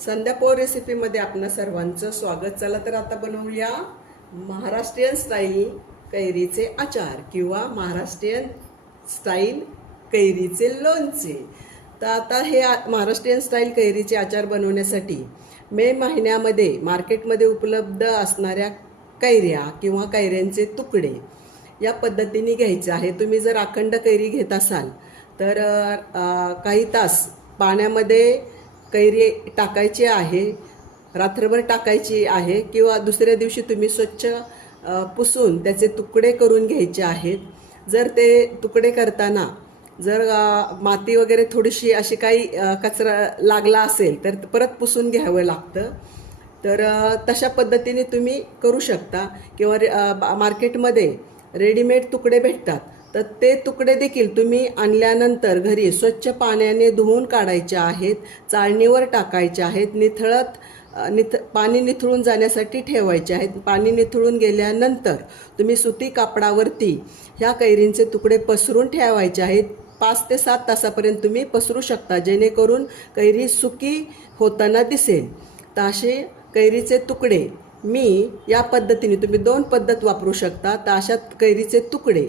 संध्या पोर रेसिपीमध्ये आपणा सर्वांचं स्वागत. चला तर आता बनवूया महाराष्ट्रीयन स्टाईल कैरीचे आचार किंवा महाराष्ट्रीयन स्टाईल कैरीचे लोणचे. तर आता हे महाराष्ट्रीयन स्टाईल कैरीचे आचार बनवण्यासाठी मे महिन्यामध्ये मार्केटमध्ये उपलब्ध असणाऱ्या कैऱ्या किंवा कैऱ्यांचे तुकडे या पद्धतीने घ्यायचे आहे. तुम्ही जर अखंड कैरी घेत असाल तर काही तास पाण्यामध्ये कैरी टाकायची आहे, रात्रभर टाकायची आहे किंवा दुसऱ्या दिवशी तुम्ही स्वच्छ पुसून त्याचे तुकडे करून घ्यायचे आहेत. जर ते तुकडे करताना जर माती वगैरे थोडीशी अशी काही कचरा लागला असेल तर परत पुसून घ्यावं लागतं. तर तशा पद्धतीने तुम्ही करू शकता किंवा मार्केटमध्ये रेडीमेड तुकडे भेटतात तर ते तुकडे देखील तुम्ही आणल्यानंतर घरी स्वच्छ पाण्याने धुवून काढायचे आहेत, चाळणीवर टाकायचे आहेत, पाणी निथळून जाण्यासाठी ठेवायचे आहेत. पाणी निथळून गेल्यानंतर तुम्ही सुती कापडावरती ह्या कैरींचे तुकडे पसरून ठेवायचे आहेत. 5 ते 7 तासापर्यंत तुम्ही पसरू शकता जेणेकरून कैरी सुकी होताना दिसेल. तर असे कैरीचे तुकडे मी या पद्धतीने, तुम्ही 2 पद्धत वापरू शकता. तर अशा कैरीचे तुकडे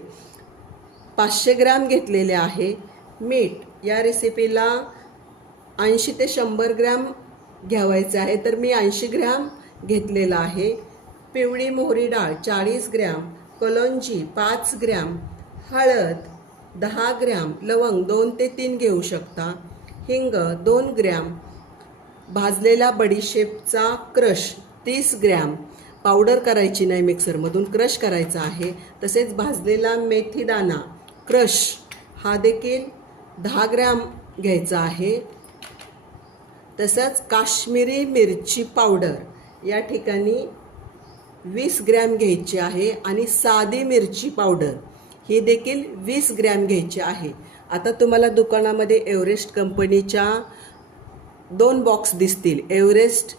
500 ग्रॅम घेतलेले आहे. मीठ या रेसिपीला 80 ते 100 ग्रॅम घ्यावायचे आहे तर मी 80 ग्रॅम घेतलेला आहे. पिवळी मोहरी डाळ 40 ग्रॅम, कलोंजी 5 ग्रॅम, हळद 10 ग्रॅम, लवंग 2 ते 3 घेऊ शकता, हिंग 2 ग्रॅम, भाजलेला बडीशेपचा क्रश 30 ग्रॅम, पावडर करायची नाही, मिक्सरमधून क्रश करायचा आहे. तसेच भाजलेला मेथीदाणा क्रश हा देखील 10 ग्रॅम घ्यायचा आहे. तसंच काश्मीरी मिरची पावडर या ठिकाणी 20 ग्रॅम घ्यायची आहे आणि साधी मिरची पावडर ही देखील 20 ग्रॅम घ्यायची आहे. आता तुम्हाला दुकानामध्ये एव्हरेस्ट कंपनीच्या 2 बॉक्स दिसतील. Everest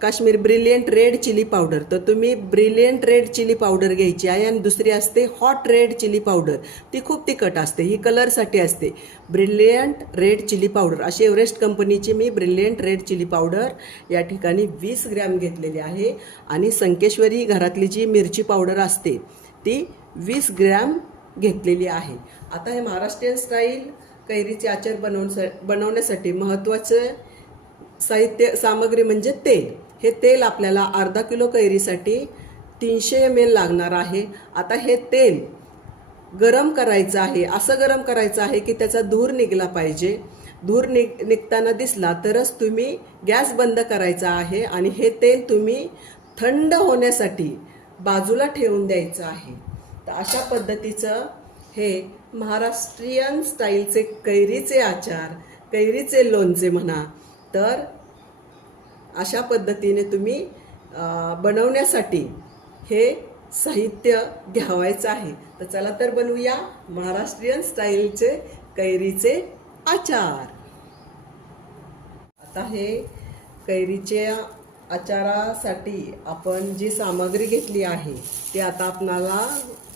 Kashmir brilliant red chilli powder, तर तुम्ही ब्रिलियंट रेड चिली पावडर घ्यायची आहे. आणि दुसरी असते हॉट रेड चिली पावडर, ती खूप तिखट असते, ही कलरसाठी असते. ब्रिलियंट रेड चिली पावडर अशी एव्हरेस्ट कंपनीची मी ब्रिलियंट रेड चिली पावडर या ठिकाणी 20 ग्रॅम घेतलेली आहे. आणि संकेश्वरी घरातली जी मिरची पावडर असते ती 20 ग्रॅम घेतलेली आहे. आता हे महाराष्ट्रीयन स्टाईल कैरीचे आचार बनवण्यासाठी महत्त्वाचं सामग्री म्हणजे तेल. हे तेल आपल्याला अर्धा किलो कैरीसाठी 300 ml लागणार आहे. आता हे तेल गरम करायचं आहे. असं गरम करायचं आहे की त्याचा धूर निघला पाहिजे. धूर निघताना दिसला तरच तुम्ही गॅस बंद करायचा आहे आणि हे तेल तुम्ही थंड होण्यासाठी बाजूला ठेवून द्यायचं आहे. तर अशा पद्धतीचं हे महाराष्ट्रीयन स्टाईलचे कैरीचे आचार, कैरीचे लोणचे म्हणा, तर अशा पद्धतीने तुम्ही बनवण्यासाठी हे साहित्य घ्यावायचं आहे. तर चला तर बनवूया महाराष्ट्रीयन स्टाईलचे कैरीचे आचार. आता हे कैरीच्या आचारासाठी आपण जी सामग्री घेतली आहे ती आता आपणाला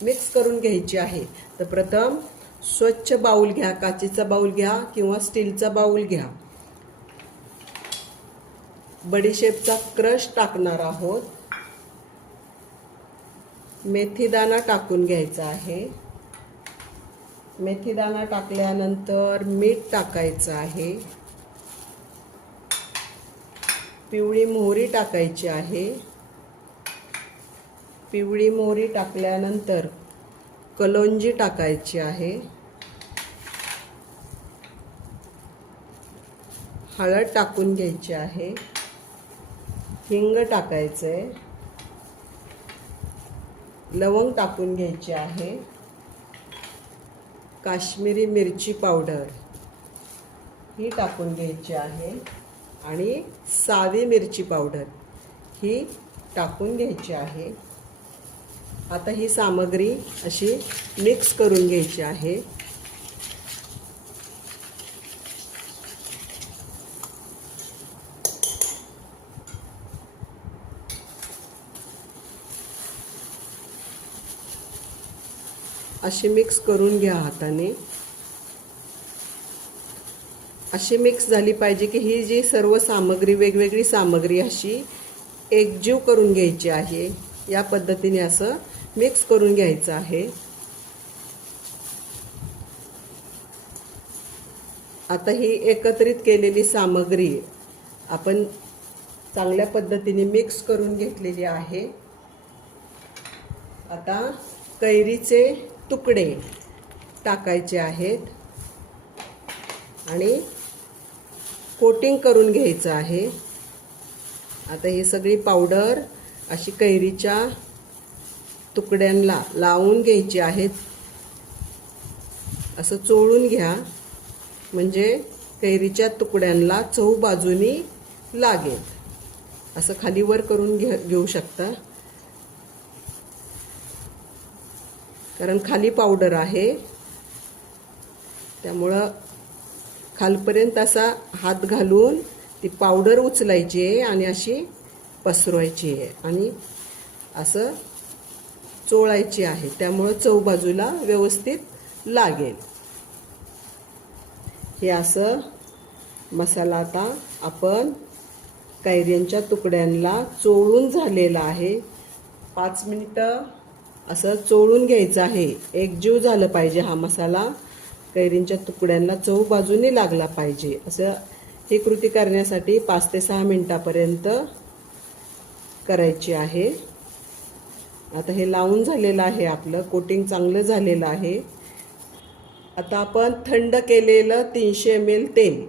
मिक्स करून घ्यायची आहे. तर प्रथम स्वच्छ बाऊल घ्या, काचेचा बाऊल घ्या किंवा स्टीलचा बाऊल घ्या. बडीशेपचा क्रश टाकणार आहोत. मेथीदाणा टाकून घ्यायचा आहे. मेथीदाणा टाकल्यानंतर मीठ टाकायचं आहे. पिवळी मोहरी टाकायची आहे. पिवळी मोहरी टाकल्यानंतर कलोंजी टाकायची आहे. हळद टाकून घ्यायची आहे. हिंग टाकायचे, लवंग टाकून घ्यायची आहे. काश्मीरी मिरची पावडर ही टाकून घ्यायची आहे आणि साधी मिरची पावडर ही टाकून घ्यायची आहे. आता ही सामग्री अशी मिक्स करून घ्यायची आहे. अशी मिक्स करून घ्या हाताने. अशी मिक्स झाली पाहिजे की ही जी सर्व सामग्री वेगवेगळी सामग्री अशी एकजीव करून घ्यायची आहे. या पद्धतीने असं मिक्स करून घ्यायचं आहे. आता ही एकत्रित केलेली सामग्री आपण चांगल्या पद्धतीने मिक्स करून घेतलेली आहे. आता कैरीचे तुकडे टाकायचे आहेत आणि कोटिंग करून घ्यायचं आहे. आता ही सगळी पावडर अशी कैरीच्या तुकड्यांना लावून घ्यायची आहेत. असं चोळून घ्या म्हणजे कैरीच्या तुकड्यांना चहू बाजूनी लागेल. असं खाली वर करून घेऊ शकता कारण खाली पावडर आहे त्यामुळं खालपर्यंत असा हात घालून ती पावडर उचलायची आहे आणि अशी पसरवायची आहे आणि असं चोळायची आहे. त्यामुळं चहूबाजूला व्यवस्थित लागेल. हे असं मसाला आता आपण कैऱ्यांच्या तुकड्यांना चोळून झालेला आहे. 5 मिनिटं असं चोळून घ्यायचं आहे. एकजीव झालं पाहिजे हा मसाला. कैरींच्या तुकड्यांना चहू बाजूने लागला पाहिजे. असं ही कृती करण्यासाठी 5 ते 6 मिनिटापर्यंत करायची आहे. आता हे लावून झालेलं आहे. आपलं कोटिंग चांगलं झालेलं आहे. आता आपण थंड केलेलं 300 ml तेल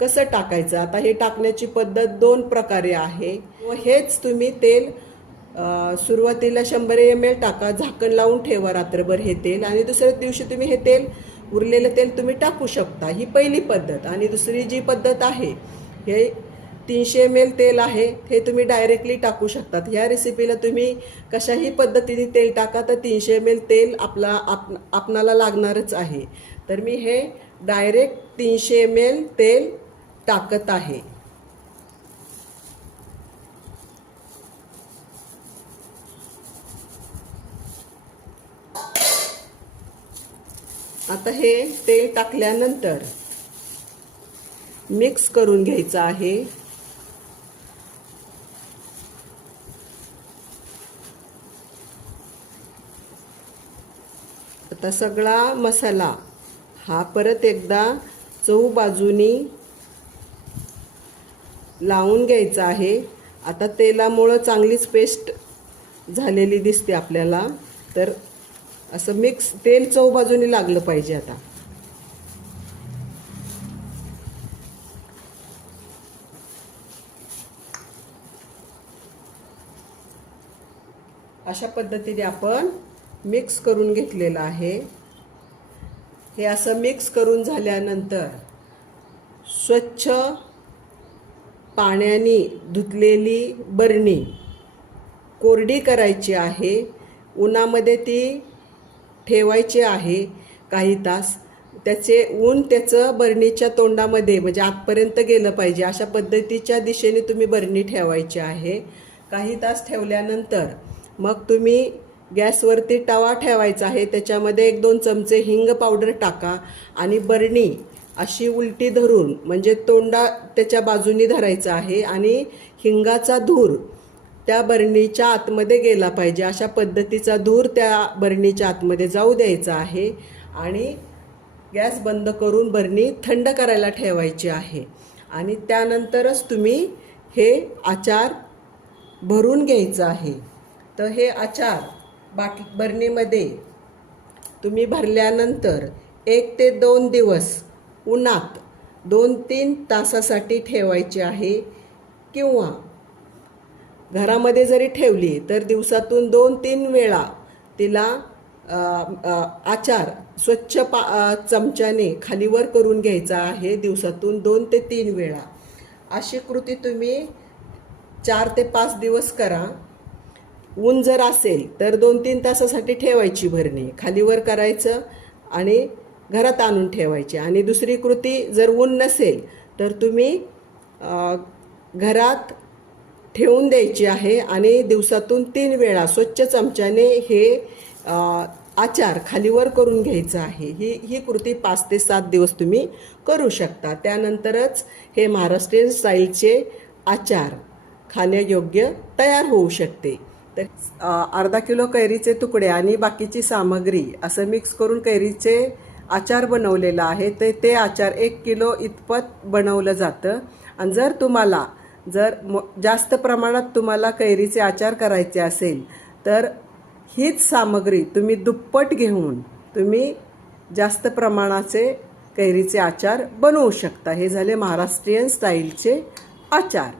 कसं टाकायचं. आता हे टाकण्याची पद्धत 2 प्रकारे आहे. व हेच तुम्ही तेल सुरुवातीला 100 ml टाका, झाकण लावून ठेवा रात्रभर हे तेल आणि दुसऱ्या दिवशी तुम्ही हे तेल उरलेलं तेल तुम्ही टाकू शकता. ही पहिली पद्धत. आणि दुसरी जी पद्धत आहे हे 300 ml तेल आहे हे तुम्ही डायरेक्टली टाकू शकतात. ह्या रेसिपीला तुम्ही कशाही पद्धतीने तेल टाका तर 300 ml तेल आपणाला लागणारच आहे. तर मी हे डायरेक्ट 300 ml तेल टाकत आहे. आता हे तेल टाकल्यानंतर मिक्स करून घ्यायचं आहे. आता सगळा मसाला हा परत एकदा चहू बाजूनी लावून घ्यायचा आहे. आता तेलामुळं चांगलीच पेस्ट झालेली दिसते आपल्याला. तर असं मिक्स तेल चहू बाजूनी लागलं पाहिजे. आता अशा पद्धतीने आपण मिक्स करून घेतलेलं आहे. हे असं मिक्स करून झाल्यानंतर स्वच्छ पाण्याने धुतलेली बरणी कोरडी करायची आहे. उन्हामध्ये ती ठेवायची आहे काही तास. त्याचं बरणीच्या तोंडामध्ये म्हणजे आतपर्यंत गेलं पाहिजे अशा पद्धतीच्या दिशेने तुम्ही बरणी ठेवायची आहे. काही तास ठेवल्यानंतर मग तुम्ही गॅसवरती तवा ठेवायचा आहे. त्याच्यामध्ये 1-2 चमचे हिंग पावडर टाका आणि बरणी अशी उलटी धरून म्हणजे तोंडा त्याच्या बाजूनी धरायचा आहे आणि हिंगाचा धूर त्या बरणीच्या आतमध्ये गेला पाहिजे. अशा पद्धतीचा धूर त्या बरणीच्या आतमध्ये जाऊ द्यायचा आहे आणि गॅस बंद करून बरणी थंड करायला ठेवायची आहे. आणि त्यानंतरच तुम्ही हे आचार भरून घ्यायचं आहे. तर हे आचार बरणीमध्ये तुम्ही भरल्यानंतर 1 ते 2 दिवस उन्हात 2-3 तासासाठी ठेवायचे आहे किंवा घरामध्ये जरी ठेवली तर दिवसातून 2-3 वेळा तिला आचार स्वच्छ चमच्याने खालीवर करून घ्यायचा आहे. दिवसातून 2 ते 3 वेळा. अशी कृती तुम्ही 4 ते 5 दिवस करा. ऊन जर असेल तर 2-3 तासासाठी ठेवायची बरणी, खालीवर करायचं आणि घरात आणून ठेवायची. आणि दुसरी कृती जर ऊन नसेल तर तुम्ही घरात ठेवून द्यायची आहे आणि दिवसातून 3 वेळा स्वच्छ चमच्याने हे आचार खालीवर करून घ्यायचा आहे. ही कृती 5 ते 7 दिवस तुम्ही करू शकता. त्यानंतरच हे महाराष्ट्रीयन स्टाईलचे आचार खाण्यायोग्य तयार होऊ शकते. तर अर्धा किलो कैरीचे तुकडे आणि बाकीची सामग्री असं मिक्स करून कैरीचे आचार बनवलेला आहे. ते आचार 1 किलो इतपत बनवलं जातं. आणि जर तुम्हाला जास्त प्रमाणात तुम्हाला कैरीचे आचार करायचे असेल तर हीच सामग्री तुम्ही दुप्पट घेऊन तुम्ही जास्त प्रमाणाचे कैरीचे आचार बनवू शकता. हे झाले महाराष्ट्रीयन स्टाईलचे आचार.